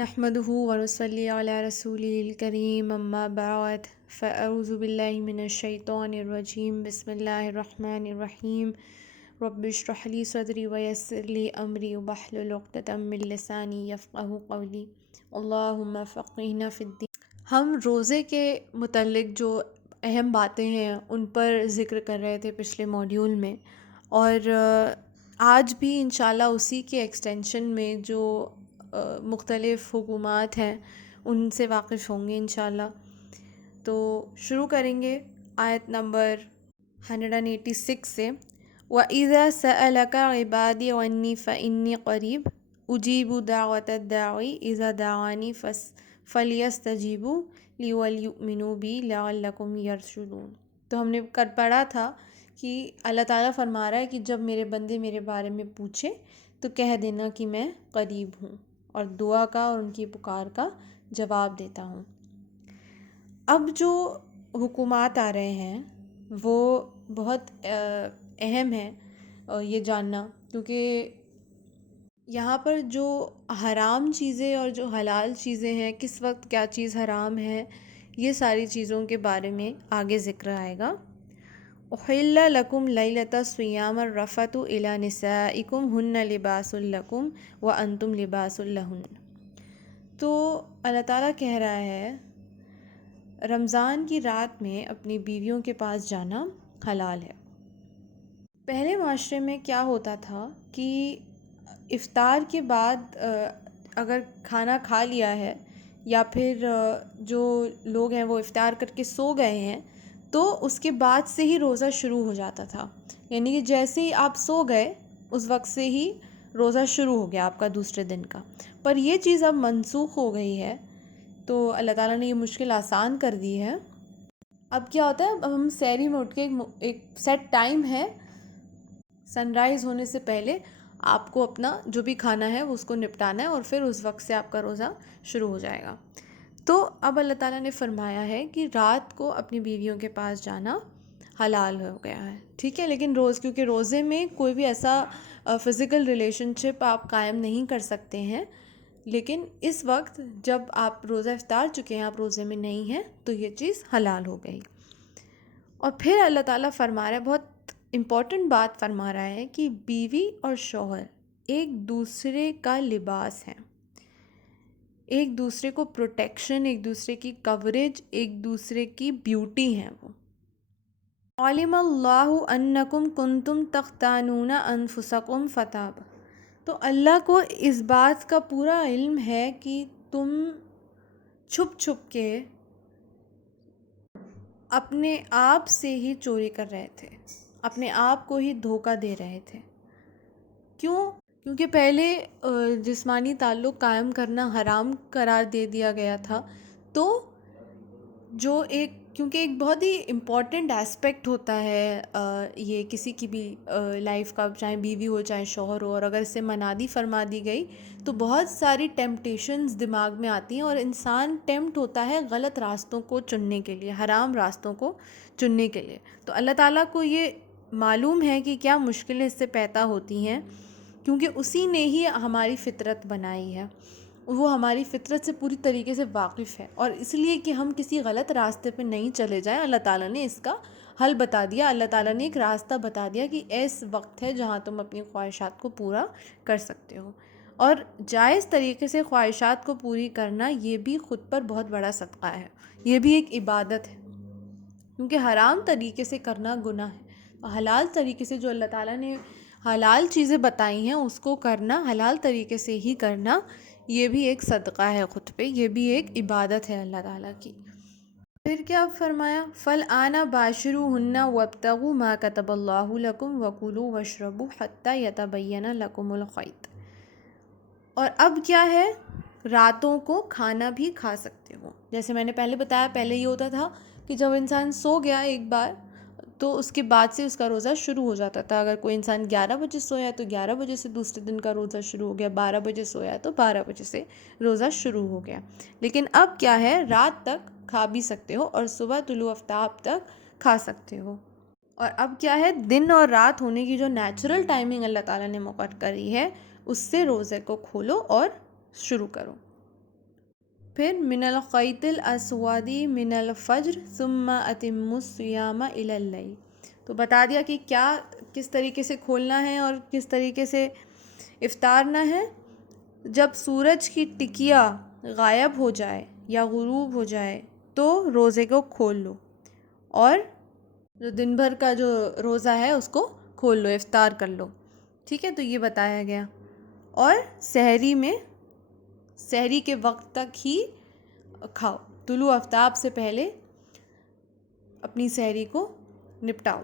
نحمده ونصلي على رسوله الكريم اما بعد فاعوذ بالله من الشیطان الرجیم بسم اللہ الرحمن الرحیم رب اشرح لي صدری ويسر لي امری واحلل عقدۃ من لسانی یفقهوا قولی اللهم فقہنا فی الدین۔ ہم روزے کے متعلق جو اہم باتیں ہیں ان پر ذکر کر رہے تھے پچھلے موڈیول میں، اور آج بھی انشاءاللہ اسی کے ایکسٹینشن میں جو مختلف حکومات ہیں ان سے واقف ہوں گے انشاءاللہ۔ تو شروع کریں گے آیت نمبر 186 سے۔ وَإِذَا سَأَلَكَ عِبَادِي عَنِّي فَإِنِّي قَرِيبٌ أُجِيبُ دَعْوَةَ الدَّاعِ إِذَا دَعَانِ فَلْيَسْتَجِيبُوا لِي وَلْيُؤْمِنُوا بِي لَعَلَّكُمْ يَرْشُدُونَ۔ تو ہم نے پڑھا تھا کہ اللہ تعالیٰ فرما رہا ہے کہ جب میرے بندے میرے بارے میں پوچھے تو کہہ دینا کہ میں قریب ہوں، اور دعا کا اور ان کی پکار کا جواب دیتا ہوں۔ اب جو حکومات آ رہے ہیں وہ بہت اہم ہے یہ جاننا، کیونکہ یہاں پر جو حرام چیزیں اور جو حلال چیزیں ہیں، کس وقت کیا چیز حرام ہے، یہ ساری چیزوں کے بارے میں آگے ذکر آئے گا۔ احل لکم لیلۃ الصیام الرفث الی نسائکم ہن لباس لکم وانتم لباس لہن۔ تو اللہ تعالیٰ کہہ رہا ہے رمضان کی رات میں اپنی بیویوں کے پاس جانا حلال ہے۔ پہلے معاشرے میں کیا ہوتا تھا کہ افطار کے بعد اگر کھانا کھا لیا ہے یا پھر جو لوگ ہیں وہ افطار کر کے سو گئے ہیں تو اس کے بعد سے ہی روزہ شروع ہو جاتا تھا، یعنی کہ جیسے ہی آپ سو گئے اس وقت سے ہی روزہ شروع ہو گیا آپ کا دوسرے دن کا۔ پر یہ چیز اب منسوخ ہو گئی ہے، تو اللہ تعالیٰ نے یہ مشکل آسان کر دی ہے۔ اب کیا ہوتا ہے، اب ہم سحری میں اٹھ کے ایک سیٹ ٹائم ہے، سن رائز ہونے سے پہلے آپ کو اپنا جو بھی کھانا ہے وہ اس کو نپٹانا ہے، اور پھر اس وقت سے آپ کا روزہ شروع ہو جائے گا۔ تو اب اللہ تعالیٰ نے فرمایا ہے کہ رات کو اپنی بیویوں کے پاس جانا حلال ہو گیا ہے، ٹھیک ہے۔ لیکن کیونکہ روزے میں کوئی بھی ایسا فزیکل ریلیشن شپ آپ قائم نہیں کر سکتے ہیں، لیکن اس وقت جب آپ روزہ افطار چکے ہیں، آپ روزے میں نہیں ہیں، تو یہ چیز حلال ہو گئی۔ اور پھر اللہ تعالیٰ فرما رہا ہے، بہت امپورٹنٹ بات فرما رہا ہے کہ بیوی اور شوہر ایک دوسرے کا لباس ہیں، ایک دوسرے کو پروٹیکشن، ایک دوسرے کی کوریج، ایک دوسرے کی بیوٹی ہیں وہ۔ علم اللہ انکم کنتم تختانون انفسکم فتاب۔ تو اللہ کو اس بات کا پورا علم ہے کہ تم چھپ چھپ کے اپنے آپ سے ہی چوری کر رہے تھے، اپنے آپ کو ہی دھوکہ دے رہے تھے۔ کیوں؟ کیونکہ پہلے جسمانی تعلق قائم کرنا حرام قرار دے دیا گیا تھا، تو جو کیونکہ ایک بہت ہی امپورٹنٹ ایسپیکٹ ہوتا ہے یہ کسی کی بھی لائف کا، چاہے بیوی ہو چاہے شوہر ہو، اور اگر اسے منادی فرما دی گئی تو بہت ساری ٹیمپٹیشنز دماغ میں آتی ہیں، اور انسان ٹیمپٹ ہوتا ہے غلط راستوں کو چننے کے لیے، حرام راستوں کو چننے کے لیے۔ تو اللہ تعالیٰ کو یہ معلوم ہے کہ کیا مشکلیں اس سے پیدا ہوتی ہیں، کیونکہ اسی نے ہی ہماری فطرت بنائی ہے، وہ ہماری فطرت سے پوری طریقے سے واقف ہے، اور اس لیے کہ ہم کسی غلط راستے پہ نہیں چلے جائیں، اللہ تعالیٰ نے اس کا حل بتا دیا، اللہ تعالیٰ نے ایک راستہ بتا دیا کہ ایس وقت ہے جہاں تم اپنی خواہشات کو پورا کر سکتے ہو۔ اور جائز طریقے سے خواہشات کو پوری کرنا یہ بھی خود پر بہت بڑا صدقہ ہے، یہ بھی ایک عبادت ہے، کیونکہ حرام طریقے سے کرنا گناہ ہے۔ حلال طریقے سے جو اللہ تعالیٰ نے حلال چیزیں بتائی ہیں اس کو کرنا، حلال طریقے سے ہی کرنا، یہ بھی ایک صدقہ ہے خود پہ، یہ بھی ایک عبادت ہے اللہ تعالیٰ کی۔ پھر کیا فرمایا؟ فَالْآنَ بَاشِرُوهُنَّ وَابْتَغُوا مَا كَتَبَ اللَّهُ لَكُمْ وَكُلُوا وَاشْرَبُوا حَتَّى يَتَبَيَّنَ لَكُمُ الْخَيْطُ۔ اور اب کیا ہے، راتوں کو کھانا بھی کھا سکتے ہو۔ جیسے میں نے پہلے بتایا، پہلے یہ ہوتا تھا کہ جب انسان سو گیا ایک بار تو اس کے بعد سے اس کا روزہ شروع ہو جاتا تھا۔ اگر کوئی انسان 11 بجے سویا تو 11 بجے سے دوسرے دن کا روزہ شروع ہو گیا، 12 بجے سویا تو 12 بجے سے روزہ شروع ہو گیا۔ لیکن اب کیا ہے، رات تک کھا بھی سکتے ہو اور صبح طلوع آفتاب تک کھا سکتے ہو۔ اور اب کیا ہے، دن اور رات ہونے کی جو نیچرل ٹائمنگ اللہ تعالیٰ نے مقرر کری ہے، اس سے روزے کو کھولو اور شروع کرو۔ پھر من الخیط الاسود من الفجر ثم اتم الصیام الی اللیل، تو بتا دیا کہ کیا کس طریقے سے کھولنا ہے اور کس طریقے سے افطارنا ہے. جب سورج کی ٹکیا غائب ہو جائے یا غروب ہو جائے تو روزے کو کھول لو، اور جو دن بھر کا جو روزہ ہے اس کو کھول لو، افطار کر لو. ٹھیک ہے، تو یہ بتایا گیا. اور سحری کے وقت تک ہی کھاؤ، طلوع آفتاب سے پہلے اپنی سحری کو نپٹاؤ.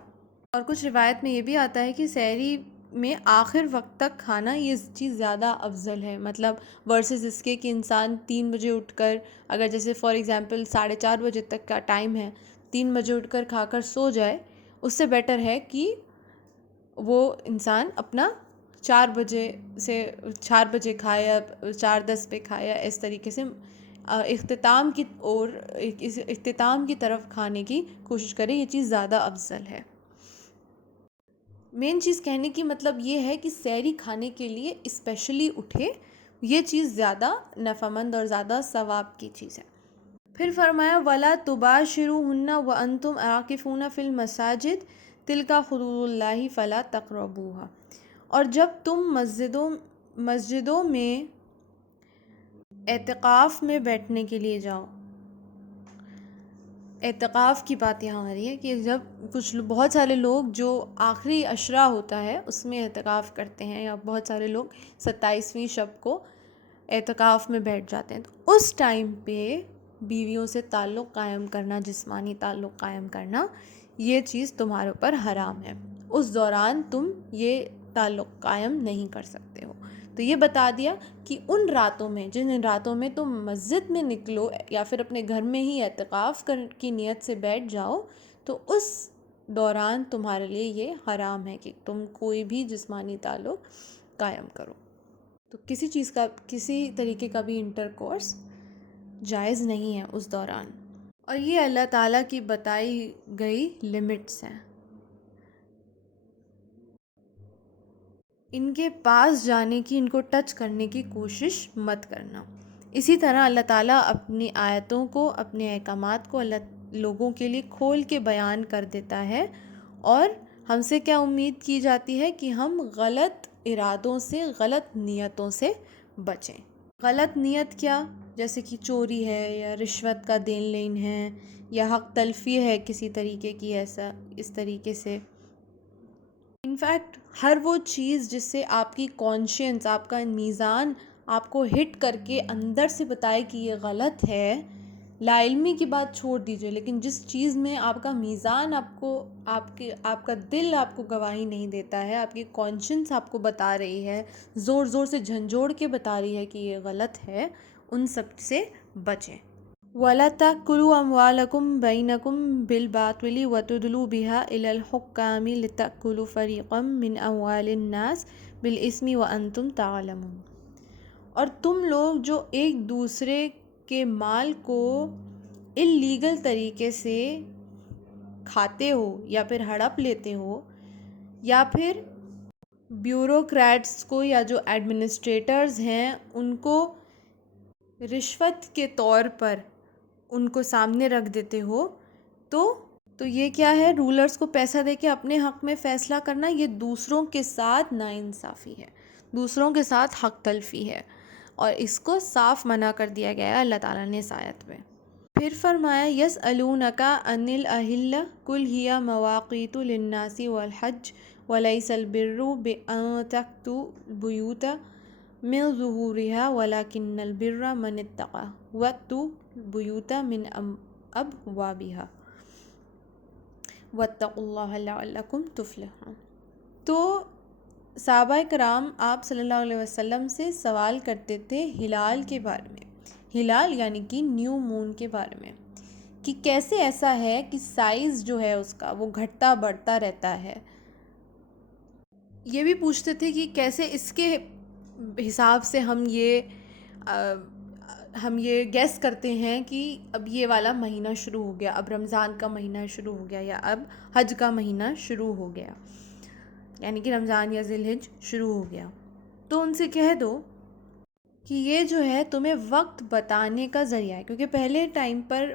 اور کچھ روایت میں یہ بھی آتا ہے کہ سحری میں آخر وقت تک کھانا یہ چیز زیادہ افضل ہے، مطلب ورسز اس کے کہ انسان 3 بجے اٹھ کر، اگر جیسے فار ایگزامپل 4:30 بجے تک کا ٹائم ہے، 3 بجے اٹھ کر کھا کر سو جائے، اس سے بیٹر ہے کہ وہ انسان اپنا 4 بجے کھایا، 4:10 پہ کھایا، اس طریقے سے اختتام کی طرف کھانے کی کوشش کرے. یہ چیز زیادہ افضل ہے. مین چیز کہنے کی مطلب یہ ہے کہ سحری کھانے کے لیے اسپیشلی اٹھے، یہ چیز زیادہ نفع مند اور زیادہ ثواب کی چیز ہے. پھر فرمایا وَلَا تُبَاشِرُوهُنَّ وَأَنْتُمْ عَاكِفُونَ فِي الْمَسَاجِدِ تِلْكَ حُدُودُ اللَّهِ فَلَا تَقْرَبُوهَا. اور جب تم مسجدوں میں اعتکاف میں بیٹھنے کے لیے جاؤ، اعتکاف کی بات یہاں آ رہی ہے کہ جب بہت سارے لوگ جو آخری عشرہ ہوتا ہے اس میں اعتکاف کرتے ہیں، یا بہت سارے لوگ 27ویں شب کو اعتکاف میں بیٹھ جاتے ہیں، تو اس ٹائم پہ بیویوں سے تعلق قائم کرنا، جسمانی تعلق قائم کرنا، یہ چیز تمہارے اوپر حرام ہے. اس دوران تم یہ تعلق قائم نہیں کر سکتے ہو. تو یہ بتا دیا کہ ان راتوں میں، جن راتوں میں تم مسجد میں نکلو یا پھر اپنے گھر میں ہی اعتکاف کی نیت سے بیٹھ جاؤ، تو اس دوران تمہارے لیے یہ حرام ہے کہ تم کوئی بھی جسمانی تعلق قائم کرو. تو کسی طریقے کا بھی انٹر کورس جائز نہیں ہے اس دوران. اور یہ اللہ تعالیٰ کی بتائی گئی لمٹس ہیں، ان کے پاس جانے کی، ان کو ٹچ کرنے کی کوشش مت کرنا. اسی طرح اللہ تعالیٰ اپنی آیتوں کو، اپنے احکامات کو لوگوں کے لیے کھول کے بیان کر دیتا ہے، اور ہم سے کیا امید کی جاتی ہے کہ ہم غلط ارادوں سے، غلط نیتوں سے بچیں. غلط نیت کیا؟ جیسے کہ چوری ہے، یا رشوت کا دین لین ہے، یا حق تلفی ہے کسی طریقے کی، اس طریقے سے. انفیکٹ ہر وہ چیز جس سے آپ کی کانشینس، آپ کا میزان آپ کو ہٹ کر کے اندر سے بتائے کہ یہ غلط ہے، لا علمی کی بات چھوڑ دیجئے، لیکن جس چیز میں آپ کا میزان آپ کا دل آپ کو گواہی نہیں دیتا ہے، آپ کی کانشینس آپ کو بتا رہی ہے، زور زور سے جھنجھوڑ کے بتا رہی ہے کہ یہ غلط ہے، ان سب سے بچیں. وَلَا تَأْكُلُوا أَمْوَالَكُمْ بَيْنَكُمْ بِالْبَاطِلِ وَتُدْلُوا بِهَا إِلَى الْحُكَّامِ لِتَأْكُلُوا فَرِيقًا مِّنْ أَمْوَالِ النَّاسِ بِالْإِثْمِ وَأَنْتُمْ تَعْلَمُونَ. اور تم لوگ جو ایک دوسرے کے مال کو اللیگل طریقے سے کھاتے ہو، یا پھر ہڑپ لیتے ہو، یا پھر بیوروکریٹس کو، یا جو ایڈمنسٹریٹرز ہیں ان کو رشوت کے طور پر ان کو سامنے رکھ دیتے ہو، تو یہ کیا ہے؟ رولرز کو پیسہ دے کے اپنے حق میں فیصلہ کرنا. یہ دوسروں کے ساتھ ناانصافی ہے، دوسروں کے ساتھ حق تلفی ہے، اور اس کو صاف منع کر دیا گیا ہے اللہ تعالیٰ نے اس آیت میں. پھر فرمایا يَسْأَلُونَكَ عَنِ الْأَهِلَّةِ قُلْ هِيَ مَوَاقِيتُ لِلنَّاسِ وَالْحَجِّ وَلَيْسَ الْبِرُّ بِأَن تَأْتُوا الْبُيُوتَ مِنْ ظُهُورِهَا وَلَكِنَّ الْبِرَّ مَنِ اتَّقَى وَأْتُوا الْبُيُوتَ مِنْ أَبْوَابِهَا وَاتَّقُوا اللَّهَ لَعَلَّكُمْ تُفْلِحُونَ. تو صحابہ کرام آپ صلی اللہ علیہ وسلم سے سوال کرتے تھے ہلال کے بارے میں، ہلال یعنی کہ نیو مون کے بارے میں، کہ کیسے ایسا ہے کہ سائز جو ہے اس کا وہ گھٹتا بڑھتا رہتا ہے. یہ بھی پوچھتے تھے کہ کیسے اس کے حساب سے ہم یہ گیس کرتے ہیں کہ اب یہ والا مہینہ شروع ہو گیا، اب رمضان کا مہینہ شروع ہو گیا، یا اب حج کا مہینہ شروع ہو گیا، یعنی کہ رمضان یا ذی الحج شروع ہو گیا. تو ان سے کہہ دو کہ یہ جو ہے تمہیں وقت بتانے کا ذریعہ ہے، کیونکہ پہلے ٹائم پر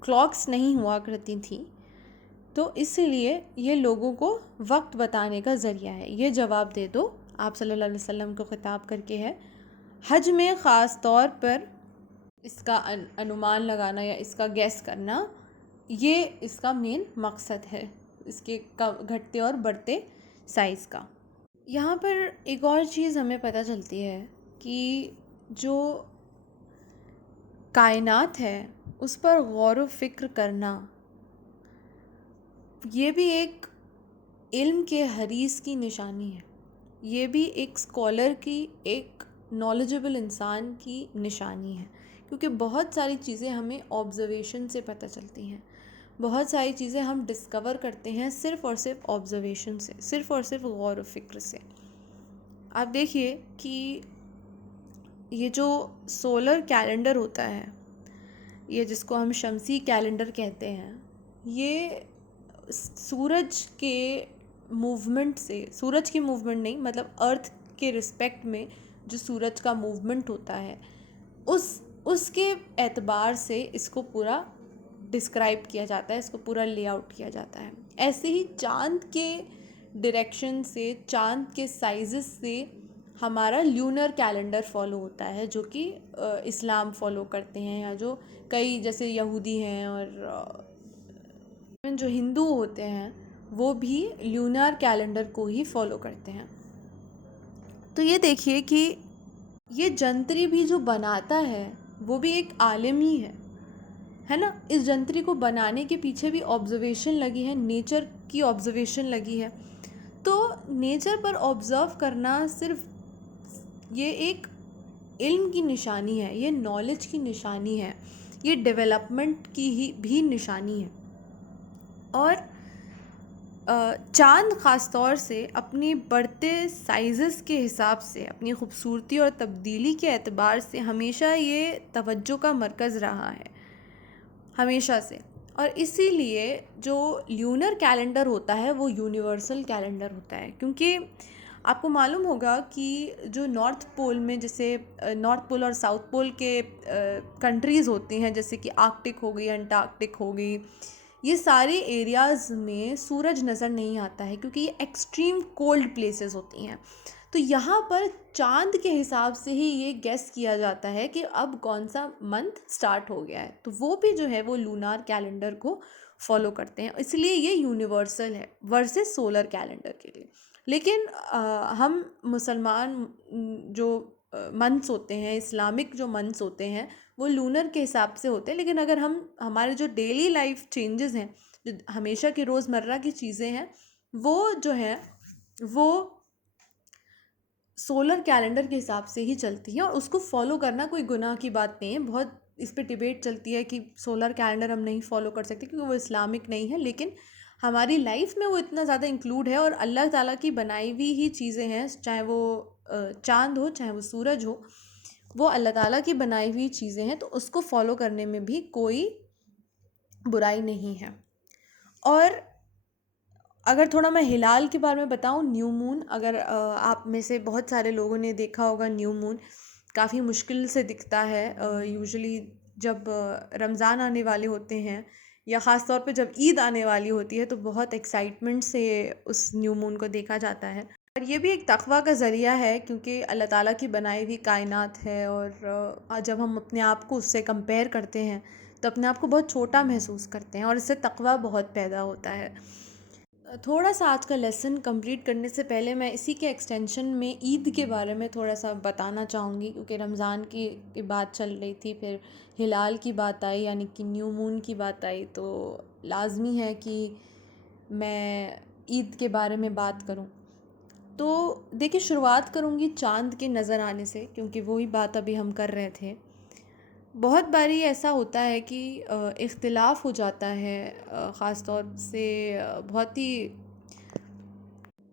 کلاکس نہیں ہوا کرتی تھیں، تو اس لیے یہ لوگوں کو وقت بتانے کا ذریعہ ہے۔ یہ جواب دے دو، آپ صلی اللہ علیہ وسلم کو خطاب کر کے ہے۔ حج میں خاص طور پر اس کا انومان لگانا یا اس کا گیس کرنا، یہ اس کا مین مقصد ہے، اس کے گھٹتے اور بڑھتے سائز کا۔ یہاں پر ایک اور چیز ہمیں پتہ چلتی ہے کہ جو کائنات ہے اس پر غور و فکر کرنا، یہ بھی ایک علم کے حریص کی نشانی ہے، یہ بھی ایک اسکالر کی، ایک نالجبل انسان کی نشانی ہے، کیونکہ بہت ساری چیزیں ہمیں آبزرویشن سے پتہ چلتی ہیں، بہت ساری چیزیں ہم ڈسکور کرتے ہیں صرف اور صرف آبزرویشن سے، صرف اور صرف غور و فکر سے۔ آپ دیکھیے کہ یہ جو سولر کیلنڈر ہوتا ہے، یہ جس کو ہم شمسی کیلنڈر کہتے ہیں، یہ سورج کے موومنٹ سے، سورج کی موومنٹ نہیں، مطلب ارتھ کے رسپیکٹ میں جو سورج کا موومنٹ ہوتا ہے اس کے اعتبار سے اس کو پورا ڈسکرائب کیا جاتا ہے، اس کو پورا لے آؤٹ کیا جاتا ہے۔ ایسے ہی چاند کے ڈائریکشن سے، چاند کے سائزز سے ہمارا لیونر کیلنڈر فالو ہوتا ہے، جو کہ اسلام فالو کرتے ہیں، یا جو کئی جیسے یہودی ہیں اور جو ہندو ہوتے ہیں وہ بھی لیونر کیلنڈر کو ہی فالو کرتے ہیں۔ تو یہ دیکھیے کہ یہ جنتری بھی جو بناتا ہے وہ بھی ایک عالم ہی ہے نا۔ اس جنتری کو بنانے کے پیچھے بھی آبزرویشن لگی ہے، نیچر کی آبزرویشن لگی ہے۔ تو نیچر پر آبزرو کرنا صرف یہ ایک علم کی نشانی ہے، یہ نالج کی نشانی ہے، یہ ڈیولپمنٹ کی ہی بھی نشانی ہے۔ اور چاند خاص طور سے اپنی بڑھتے سائزز کے حساب سے، اپنی خوبصورتی اور تبدیلی کے اعتبار سے ہمیشہ یہ توجہ کا مرکز رہا ہے، ہمیشہ سے۔ اور اسی لیے جو لیونر کیلنڈر ہوتا ہے وہ یونیورسل کیلنڈر ہوتا ہے، کیونکہ آپ کو معلوم ہوگا کہ جو نارتھ پول میں، جیسے نارتھ پول اور ساؤتھ پول کے کنٹریز ہوتی ہیں، جیسے کہ آرکٹک ہو گئی، انٹارکٹک ہو گئی، یہ سارے ایریاز میں سورج نظر نہیں آتا ہے، کیونکہ یہ ایکسٹریم کولڈ پلیسز ہوتی ہیں۔ تو یہاں پر چاند کے حساب سے ہی یہ گیس کیا جاتا ہے کہ اب کون سا منتھ سٹارٹ ہو گیا ہے، تو وہ بھی جو ہے وہ لونار کیلنڈر کو فالو کرتے ہیں، اس لیے یہ یونیورسل ہے ورسز سولر کیلنڈر کے لیے۔ لیکن ہم مسلمان جو منتھس ہوتے ہیں، اسلامک جو منتھس ہوتے ہیں، وہ لونر کے حساب سے ہوتے ہیں، لیکن اگر ہمارے جو ڈیلی لائف چینجز ہیں، جو ہمیشہ کی روزمرہ کی چیزیں ہیں، وہ جو ہیں وہ سولر کیلنڈر کے حساب سے ہی چلتی ہیں، اور اس کو فالو کرنا کوئی گناہ کی بات نہیں ہے۔ بہت اس پہ ڈیبیٹ چلتی ہے کہ سولر کیلنڈر ہم نہیں فالو کر سکتے کیونکہ وہ اسلامک نہیں ہے، لیکن ہماری لائف میں وہ اتنا زیادہ انکلوڈ ہے، اور اللہ تعالیٰ کی بنائی ہوئی ہی چیزیں ہیں، چاہے وہ چاند ہو، چاہے وہ سورج ہو، وہ اللہ تعالیٰ کی بنائی ہوئی چیزیں ہیں، تو اس کو فالو کرنے میں بھی کوئی برائی نہیں ہے۔ اور اگر تھوڑا میں ہلال کے بارے میں بتاؤں، نیو مون، اگر آپ میں سے بہت سارے لوگوں نے دیکھا ہوگا، نیو مون کافی مشکل سے دکھتا ہے، یوزلی جب رمضان آنے والے ہوتے ہیں یا خاص طور پہ جب عید آنے والی ہوتی ہے تو بہت ایکسائٹمنٹ سے اس نیو مون کو دیکھا جاتا ہے۔ اور یہ بھی ایک تقویٰ کا ذریعہ ہے، کیونکہ اللہ تعالیٰ کی بنائی ہوئی کائنات ہے، اور جب ہم اپنے آپ کو اس سے کمپیئر کرتے ہیں تو اپنے آپ کو بہت چھوٹا محسوس کرتے ہیں، اور اس سے تقویٰ بہت پیدا ہوتا ہے۔ تھوڑا سا آج کا لیسن کمپلیٹ کرنے سے پہلے میں اسی کے ایکسٹینشن میں عید کے بارے میں تھوڑا سا بتانا چاہوں گی، کیونکہ رمضان کی بات چل رہی تھی، پھر ہلال کی بات آئی، یعنی کہ نیو مون کی بات آئی، تو لازمی ہے کہ میں عید کے بارے میں بات کروں۔ تو دیکھیں، شروعات کروں گی چاند کے نظر آنے سے، کیونکہ وہی بات ابھی ہم کر رہے تھے۔ بہت باری ایسا ہوتا ہے کہ اختلاف ہو جاتا ہے، خاص طور سے بہت ہی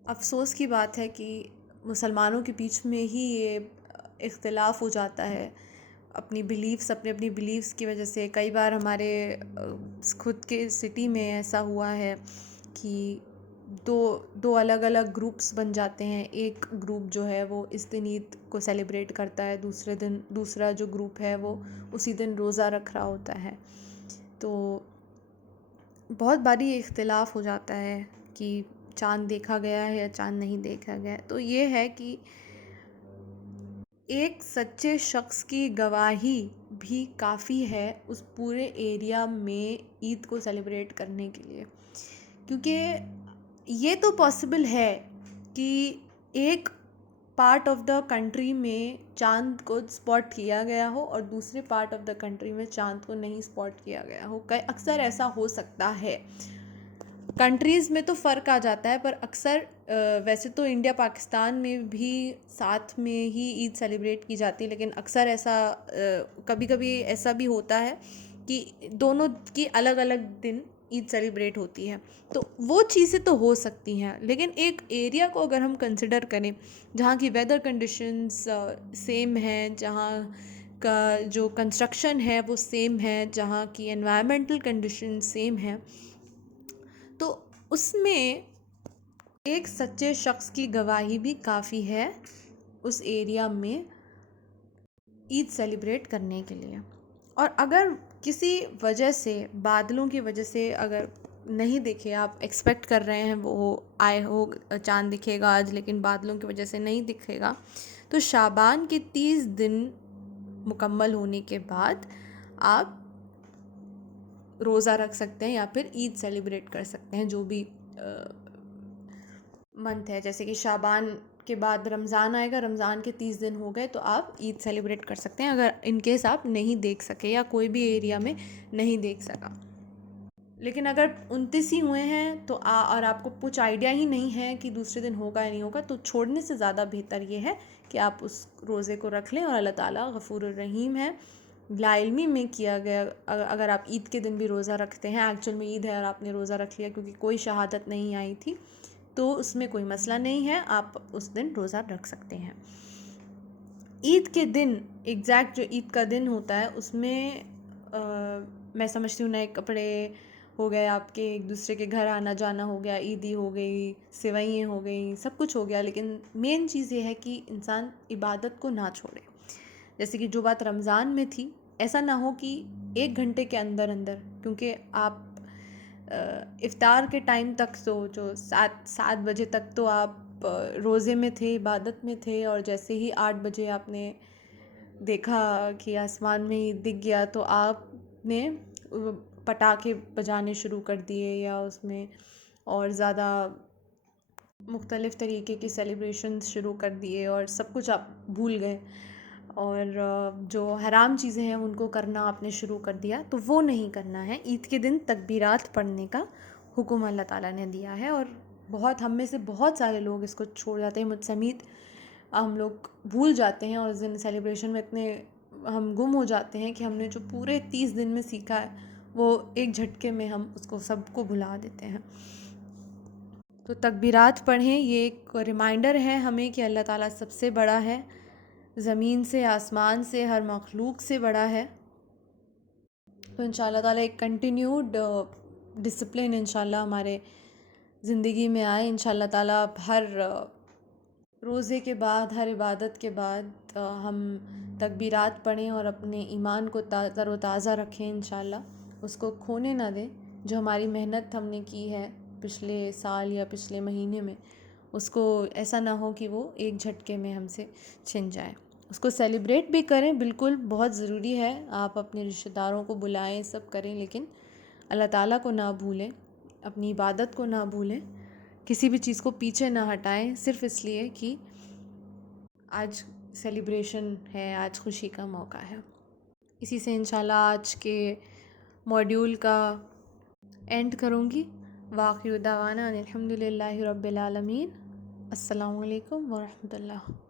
افسوس کی بات ہے کہ مسلمانوں کے بیچ میں ہی یہ اختلاف ہو جاتا ہے، اپنی بلیفس کی وجہ سے۔ کئی بار ہمارے خود کے سٹی میں ایسا ہوا ہے کہ دو الگ الگ گروپس بن جاتے ہیں. ایک گروپ جو ہے وہ اس دن عید کو سیلیبریٹ کرتا ہے, دوسرا جو گروپ ہے وہ اسی دن روزہ رکھ رہا ہوتا ہے. تو بہت باری اختلاف ہو جاتا ہے کہ چاند دیکھا گیا ہے یا چاند نہیں دیکھا گیا ہے. تو یہ ہے کہ ایک سچے شخص کی گواہی بھی کافی ہے اس پورے ایریا میں عید کو سیلیبریٹ کرنے کے لیے, کیونکہ یہ تو پاسبل ہے کہ ایک پارٹ آف دا کنٹری میں چاند کو اسپاٹ کیا گیا ہو اور دوسرے پارٹ آف دا کنٹری میں چاند کو نہیں اسپاٹ کیا گیا ہو. اکثر ایسا ہو سکتا ہے. کنٹریز میں تو فرق آ جاتا ہے, پر اکثر ویسے تو انڈیا پاکستان میں بھی ساتھ میں ہی عید سیلیبریٹ کی جاتی ہے, لیکن اکثر ایسا کبھی کبھی ایسا بھی ہوتا ہے کہ دونوں کی الگ الگ دن عید سیلیبریٹ ہوتی ہے. تو وہ چیزیں تو ہو سکتی ہیں, لیکن ایک ایریا کو اگر ہم کنسیڈر کریں جہاں کی ویدر کنڈیشنز سیم ہیں, جہاں کا جو کنسٹرکشن ہے وہ سیم ہے, جہاں کی انوائرمنٹل کنڈیشن سیم ہے, تو اس میں ایک سچے شخص کی گواہی بھی کافی ہے اس ایریا میں عید سیلیبریٹ کرنے کے لیے. اور اگر کسی وجہ سے, بادلوں کی وجہ سے اگر نہیں دکھے, آپ ایکسپیکٹ کر رہے ہیں وہ آئے ہو چاند دکھے گا آج, لیکن بادلوں کی وجہ سے نہیں دکھے گا, تو شعبان کے 30 دن مکمل ہونے کے بعد آپ روزہ رکھ سکتے ہیں یا پھر عید سیلیبریٹ کر سکتے ہیں. جو بھی منتھ ہے, جیسے کہ شعبان کے بعد رمضان آئے گا, رمضان کے 30 دن ہو گئے تو آپ عید سیلیبریٹ کر سکتے ہیں, اگر ان کیس آپ نہیں دیکھ سکے یا کوئی بھی ایریا میں نہیں دیکھ سکا. لیکن اگر 29 ہی ہوئے ہیں تو اور آپ کو کچھ آئیڈیا ہی نہیں ہے کہ دوسرے دن ہوگا یا نہیں ہوگا, تو چھوڑنے سے زیادہ بہتر یہ ہے کہ آپ اس روزے کو رکھ لیں. اور اللہ تعالیٰ غفور الرحیم ہے, لا علمی میں کیا گیا. اگر آپ عید کے دن بھی روزہ رکھتے ہیں, ایکچوئل میں عید ہے اور آپ نے روزہ رکھ لیا کیونکہ کوئی شہادت نہیں آئی تھی, تو اس میں کوئی مسئلہ نہیں ہے, آپ اس دن روزہ رکھ سکتے ہیں. عید کے دن ایگزیکٹ جو عید کا دن ہوتا ہے اس میں میں سمجھتی ہوں نئے کپڑے ہو گئے, آپ کے ایک دوسرے کے گھر آنا جانا ہو گیا, عیدی ہو گئی, سوئیاں ہو گئیں, سب کچھ ہو گیا, لیکن مین چیز یہ ہے کہ انسان عبادت کو نہ چھوڑے. جیسے کہ جو بات رمضان میں تھی, ایسا نہ ہو کہ 1 گھنٹے کے اندر کیونکہ آپ افطار کے ٹائم تک تو جو 7 بجے تک تو آپ روزے میں تھے, عبادت میں تھے, اور جیسے ہی 8 بجے آپ نے دیکھا کہ آسمان میں دکھ گیا تو آپ نے پٹاخے بجانے شروع کر دیے, یا اس میں اور زیادہ مختلف طریقے کی سیلیبریشنز شروع کر دیے, اور سب کچھ آپ بھول گئے, اور جو حرام چیزیں ہیں ان کو کرنا آپ نے شروع کر دیا. تو وہ نہیں کرنا ہے. عید کے دن تکبیرات پڑھنے کا حکم اللہ تعالیٰ نے دیا ہے, اور ہم میں سے بہت سارے لوگ اس کو چھوڑ جاتے ہیں, مجھ سمیت ہم لوگ بھول جاتے ہیں, اور اس دن سیلیبریشن میں اتنے ہم گم ہو جاتے ہیں کہ ہم نے جو پورے 30 دن میں سیکھا ہے وہ ایک جھٹکے میں ہم اس کو سب کو بھلا دیتے ہیں. تو تکبیرات پڑھیں, یہ ایک ریمائنڈر ہے ہمیں کہ اللہ تعالیٰ سب سے بڑا ہے, زمین سے, آسمان سے, ہر مخلوق سے بڑا ہے. تو انشاءاللہ تعالیٰ ایک کنٹینیوڈ ڈسپلن انشاءاللہ ہمارے زندگی میں آئے. انشاءاللہ تعالیٰ ہر روزے کے بعد, ہر عبادت کے بعد ہم تکبیرات پڑھیں اور اپنے ایمان کو تر و تازہ رکھیں انشاءاللہ, اس کو کھونے نہ دیں. جو ہماری محنت ہم نے کی ہے پچھلے سال یا پچھلے مہینے میں, اس کو ایسا نہ ہو کہ وہ ایک جھٹکے میں ہم سے چھن جائے. اس کو سیلیبریٹ بھی کریں, بالکل بہت ضروری ہے, آپ اپنے رشتہ داروں کو بلائیں, سب کریں, لیکن اللہ تعالیٰ کو نہ بھولیں, اپنی عبادت کو نہ بھولیں, کسی بھی چیز کو پیچھے نہ ہٹائیں صرف اس لیے کہ آج سیلیبریشن ہے, آج خوشی کا موقع ہے. اسی سے انشاءاللہ آج کے موڈیول کا اینڈ کروں گی. وآخر دعوانا الحمد للہ رب العالمین. السلام علیکم ورحمۃ اللہ.